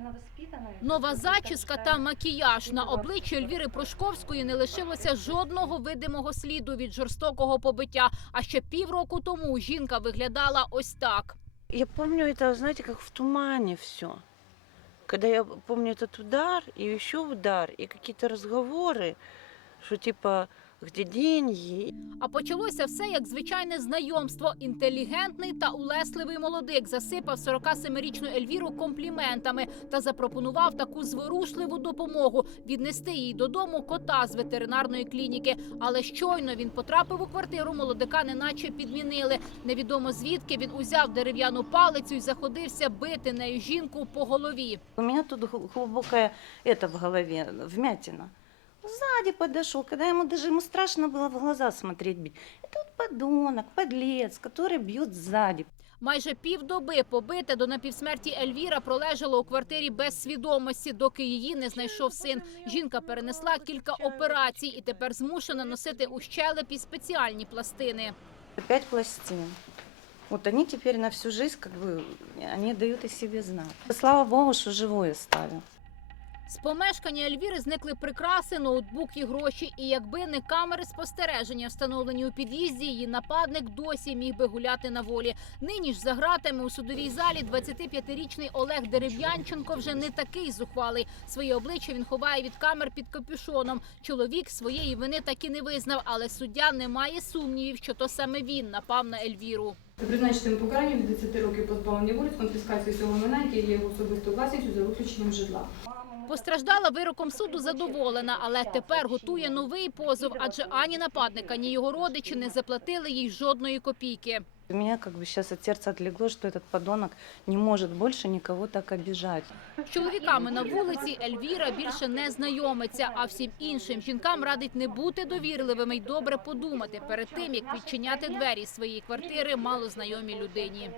правильно воспитанная. Нова зачіска та макіяж на обличчі Ельвіри Прошковської не лишилося жодного видимого сліду від жорстокого побиття. А ще півроку тому жінка виглядала ось так. Я помню это, знаете, как в тумане все. Когда я помню этот удар, и еще удар, и какие-то разговоры, что типа, где деньги, А почалося все як звичайне знайомство. Інтелігентний та улесливий молодик засипав 47-річну Ельвіру компліментами та запропонував таку зворушливу допомогу віднести їй додому кота з ветеринарної клініки. Але щойно він потрапив у квартиру, молодика неначе підмінили. Невідомо звідки він узяв дерев'яну палицю і заходився бити нею жінку по голові. У меня тут гл- глубокая это в голове, вмятина. Сзади подошел, когда ему даже ему страшно было в глаза смотреть бить. Это вот подонок, подлец, который бьет сзади. Майже півдоби побите до напівсмерті Ельвіра пролежала у квартирі без свідомості, доки її не знайшов син. Жінка перенесла кілька операцій і тепер змушена носити у щелепі спеціальні пластини. Пять пластин. Вот они теперь на всю жизнь, как бы, они дают о себе знать. Слава Богу, что живой оставил. З помешкання Ельвіри зникли прикраси, ноутбук і гроші. І якби не камери спостереження, встановлені у під'їзді, її нападник досі міг би гуляти на волі. Нині ж за гратами у судовій залі 25-річний Олег Дерев'янченко вже не такий зухвалий. Своє обличчя він ховає від камер під капюшоном. Чоловік своєї вини так і не визнав, але суддя не має сумнівів, що то саме він напав на Ельвіру. Призначити покарання від 10 років позбавлення волі з конфіскацією цього майна, яке є особистою власністю за виключенням житла. Постраждала вироком суду задоволена, але тепер готує новий позов, адже ані нападника, ні його родичі не заплатили їй жодної копійки. У меня как бы сейчас от сердца отлегло, что этот подонок не может больше никого так обижать. З чоловіками на вулиці Ельвіра більше не знайомиться, а всім іншим жінкам радить не бути довірливими й добре подумати перед тим, як відчиняти двері своєї квартири малознайомій людині.